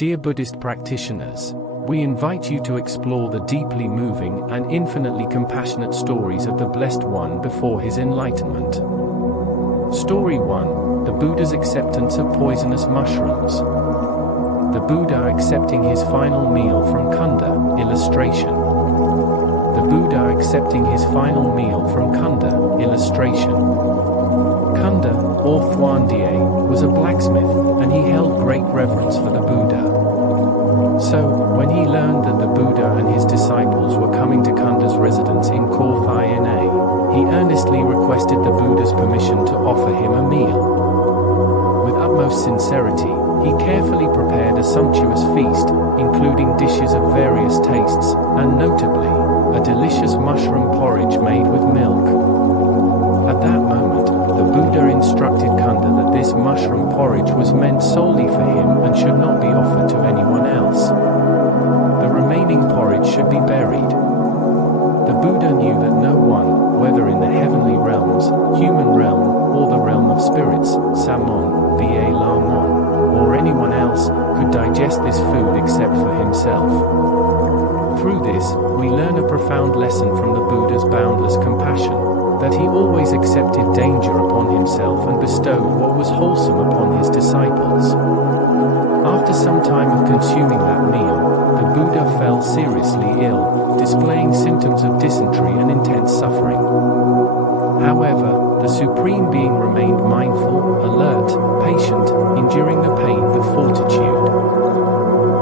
Dear Buddhist practitioners, we invite you to explore the deeply moving and infinitely compassionate stories of the Blessed One before his enlightenment. Story 1: The Buddha's Acceptance of Poisonous Mushrooms. The Buddha accepting his final meal from Kunda. Illustration. The Buddha accepting his final meal from Kunda. Illustration. Kunda, or Thuan-die, was a blacksmith, and he held great reverence for the Buddha. So, when he learned that the Buddha and his disciples were coming to Kunda's residence in Korthai-na, he earnestly requested the Buddha's permission to offer him a meal. With utmost sincerity, he carefully prepared a sumptuous feast, including dishes of various tastes, and notably, a delicious mushroom porridge made with milk. At that moment, the Buddha instructed Kunda that this mushroom porridge was meant solely for him and should not be offered to anyone else. The remaining porridge should be buried. The Buddha knew that no one, whether in the heavenly realms, human realm, or the realm of spirits, Samon, Ba-la-mon, or anyone else, could digest this food except for himself. Through this, we learn a profound lesson from the Buddha's boundless compassion, that he always accepted danger upon himself and bestowed what was wholesome upon his disciples. After some time of consuming that meal, the Buddha fell seriously ill, displaying symptoms of dysentery and intense suffering. However, the Supreme Being remained mindful, alert, patient, enduring the pain with fortitude.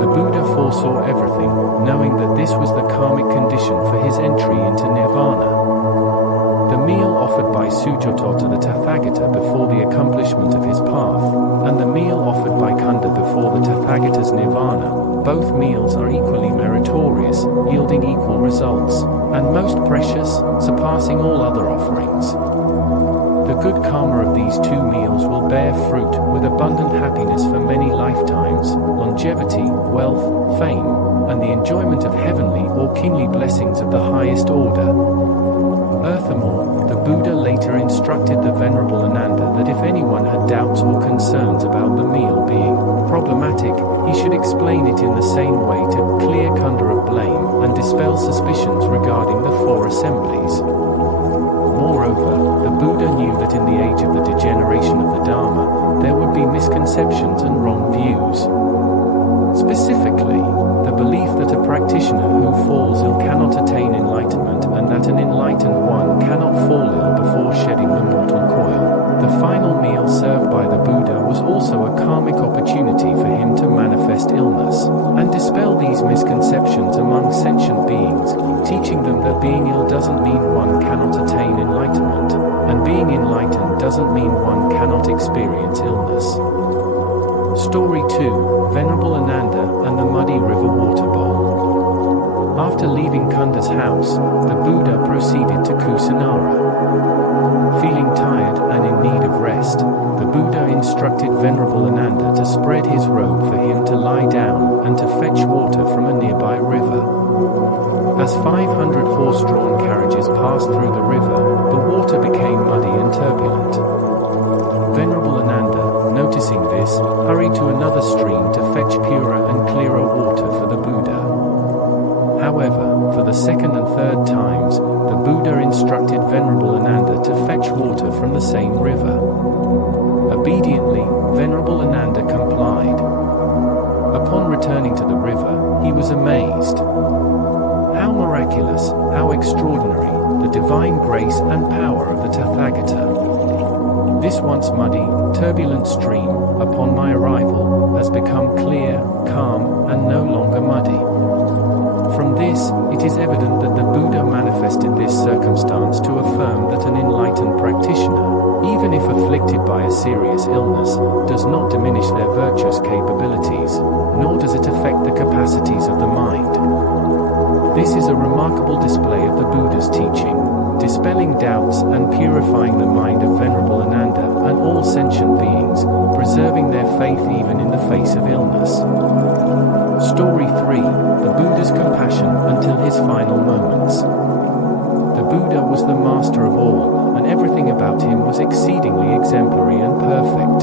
The Buddha foresaw everything, knowing that this was the karmic condition for his entry into Nirvana. The meal offered by Sujato to the Tathagata before the accomplishment of his path, and the meal offered by Kunda before the Tathagata's Nirvana, both meals are equally meritorious, yielding equal results, and most precious, surpassing all other offerings. The good karma of these two meals will bear fruit, with abundant happiness for many lifetimes, longevity, wealth, fame, and the enjoyment of heavenly or kingly blessings of the highest order. Furthermore, the Buddha later instructed the Venerable Ananda that if anyone had doubts or concerns about the meal being problematic, he should explain it in the same way to clear Kunda of blame and dispel suspicions regarding the four assemblies. Moreover, the Buddha knew that in the age of the degeneration of the Dharma, there would be misconceptions and wrong views. Specifically, the belief that a practitioner who falls ill cannot attain enlightenment and that an enlightened one cannot fall ill before shedding the mortal coil. The final meal served by the Buddha was also a karmic opportunity for him to manifest illness and dispel these misconceptions among sentient beings, teaching them that being ill doesn't mean one cannot attain enlightenment, and being enlightened doesn't mean one cannot experience illness. Story 2: Venerable Ananda and the Muddy River Water Bowl. After leaving Kunda's house, the Buddha proceeded to Kusinara. Feeling tired and in need of rest, the Buddha instructed Venerable Ananda to spread his robe for him to lie down and to fetch water from a nearby river. As 500 horse-drawn carriages passed through the river, the water became muddy and turbulent. Venerable Ananda, noticing this, hurried to another stream to fetch purer and clearer water for the Buddha. However, for the second and third times, the Buddha instructed Venerable Ananda to fetch water from the same river. Obediently, Venerable Ananda complied. Upon returning to the river, he was amazed. How miraculous, how extraordinary, the divine grace and power of the Tathagata. This once muddy, turbulent stream, upon my arrival, has become clear, calm, and no longer muddy. From this, it is evident that the Buddha manifested this circumstance to affirm that an enlightened practitioner, even if afflicted by a serious illness, does not diminish their virtuous capabilities, nor does it affect the capacities of the mind. This is a remarkable display of the Buddha's teaching, dispelling doubts and purifying the mind of Venerable Ananda and all sentient beings, preserving their faith even in the face of illness. Story 3: The Buddha's Compassion until his final moments. The Buddha was the master of all, and everything about him was exceedingly exemplary and perfect.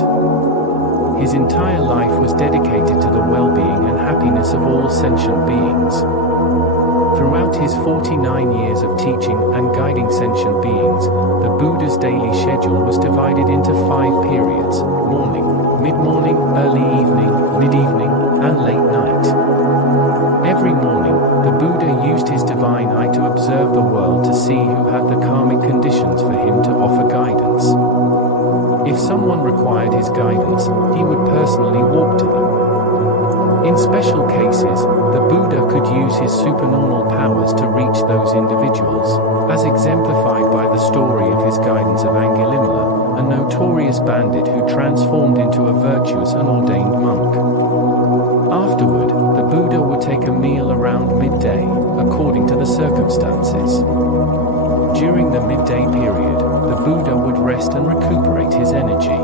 His entire life was dedicated to the well-being and guidance of all sentient beings. Throughout his 49 years of teaching and guiding sentient beings, the Buddha's daily schedule was divided into 5 periods: morning, mid-morning, early evening, mid-evening, and late night. Every morning, the Buddha used his divine eye to observe the world to see who had the karmic conditions for him to offer guidance. If someone required his guidance, he would personally walk to them. In special cases, the Buddha could use his supernormal powers to reach those individuals, as exemplified by the story of his guidance of Angulimala, a notorious bandit who transformed into a virtuous and ordained monk. Afterward, the Buddha would take a meal around midday, according to the circumstances. During the midday period, the Buddha would rest and recuperate his energy.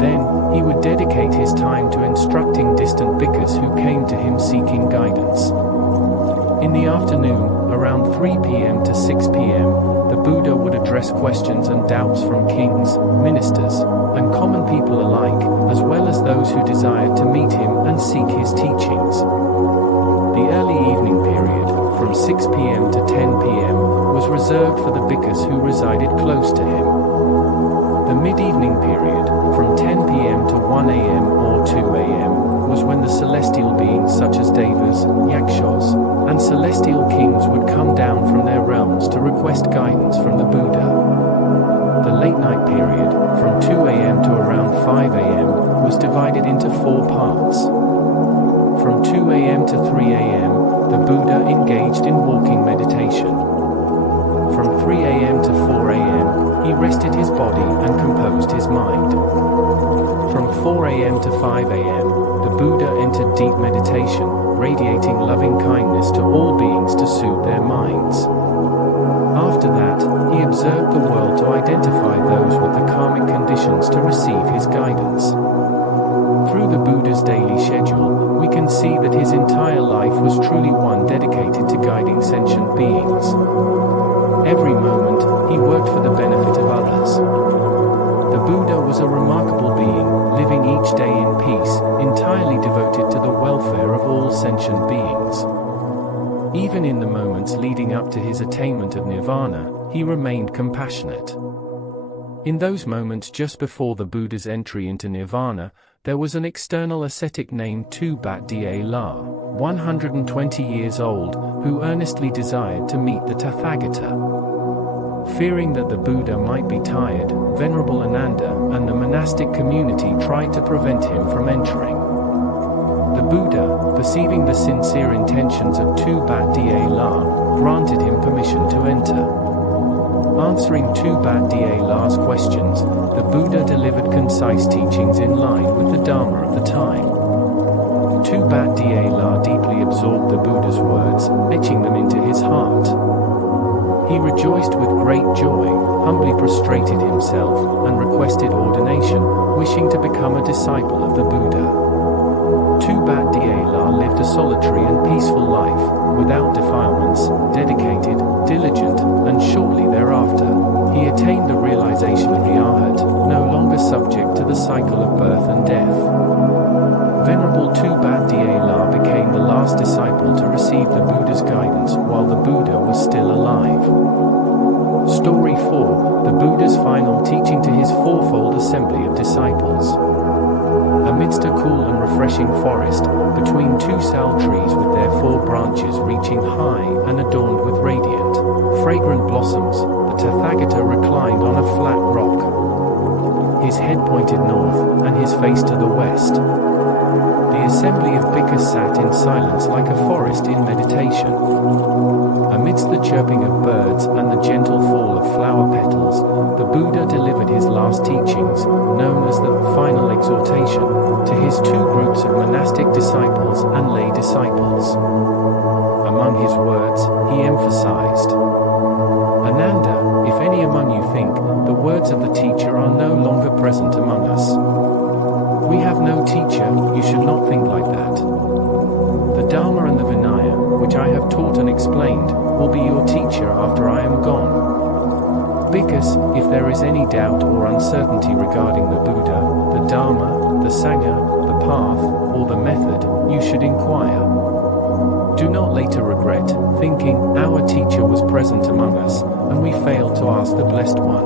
Then, he would dedicate his time to instructing distant bhikkhus who came to him seeking guidance. In the afternoon, around 3 p.m. to 6 p.m., the Buddha would address questions and doubts from kings, ministers, and common people alike, as well as those who desired to meet him and seek his teachings. The early evening period, from 6 p.m. to 10 p.m., was reserved for the bhikkhus who resided close to him. The mid-evening period, from 10 p.m. to 1 a.m. or 2 a.m., was when the celestial beings such as devas, yakshas, and celestial kings would come down from their realms to request guidance from the Buddha. The late night period, from 2 a.m. to around 5 a.m., was divided into 4 parts. From 2 a.m. to 3 a.m., the Buddha engaged in walking meditation. From 3 a.m. to 4 a.m., he rested his body and composed his mind. From 4 a.m. to 5 a.m., the Buddha entered deep meditation, radiating loving kindness to all beings to soothe their minds. After that, he observed the world to identify those with the karmic conditions to receive his guidance. Through the Buddha's daily schedule, we can see that his entire life was truly one dedicated to guiding sentient beings. Every moment, he worked for the benefit of others. The Buddha was a remarkable being, living each day in peace, entirely devoted to the welfare of all sentient beings. Even in the moments leading up to his attainment of Nirvana, he remained compassionate. In those moments just before the Buddha's entry into Nirvana, there was an external ascetic named Tu-Bat-Da, 120 years old, who earnestly desired to meet the Tathagata. Fearing that the Buddha might be tired, Venerable Ananda and the monastic community tried to prevent him from entering. The Buddha, perceiving the sincere intentions of Tu-Bat-Da, granted him permission to enter. Answering Tu-Bat-Da's questions, the Buddha delivered concise teachings in line with the Dharma of the time. Tu-Bat-Da deeply absorbed the Buddha's words, etching them into his heart. He rejoiced with great joy, humbly prostrated himself, and requested ordination, wishing to become a disciple of the Buddha. Tu-Bat-Da lived a solitary and peaceful life, without defilements, dedicated, diligent, and shortly thereafter, he attained the realization of the Arhat, no longer subject to the cycle of birth and death. Venerable Tu-Bat-Da became the last disciple to receive the Buddha's guidance while the Buddha was still alive. Story 4: The Buddha's final teaching to his fourfold assembly of disciples. Amidst a cool and refreshing forest, between 2 sal trees with their 4 branches reaching high and adorned with radiant, fragrant blossoms, the Tathagata reclined on a flat rock. His head pointed north, and his face to the west. The assembly of bhikkhus sat in silence like a forest in meditation. Amidst the chirping of birds and the gentle fall of flower petals, the Buddha delivered his last teachings, known as the final exhortation, to his 2 groups of monastic disciples and lay disciples. Among his words, he emphasized, "Ananda, if any among you think the words of the teacher are no longer present among us, we have no teacher, you should not think like that. The Dharma and the Vinaya, which I have taught and explained, will be your teacher after I am gone. Bhikkhus, if there is any doubt or uncertainty regarding the Buddha, the Dharma, the Sangha, the path, or the method, you should inquire. Do not later regret, thinking, our teacher was present among us, and we failed to ask the Blessed One.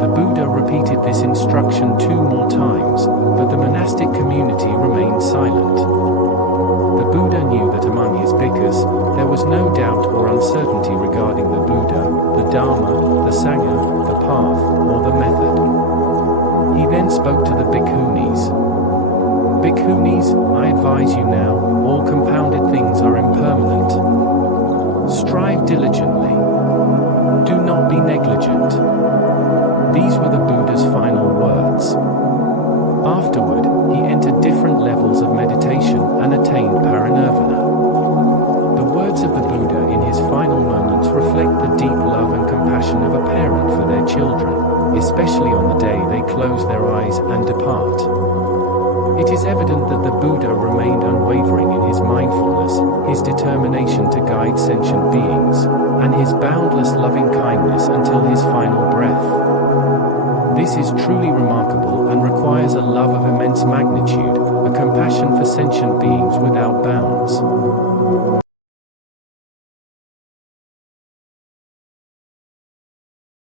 The Buddha repeated this instruction 2 more times, but the monastic community remained silent. The Buddha knew that among his bhikkhus, there was no doubt or uncertainty regarding the Buddha, the Dharma, the Sangha, the path, or the method. He then spoke to the bhikkhunis. Bhikkhunis, I advise you now, all compounded things are impermanent. Strive diligently. Do not be negligent. These were the Buddha's final words. Afterward, he entered different levels of meditation and attained parinirvana. The words of the Buddha in his final moments reflect the deep love and compassion of a parent for their children, especially on the day they close their eyes and depart. It is evident that the Buddha remained unwavering in his mindfulness, his determination to guide sentient beings, and his boundless loving kindness until his final breath. This is truly remarkable and requires a love of immense magnitude, a compassion for sentient beings without bounds.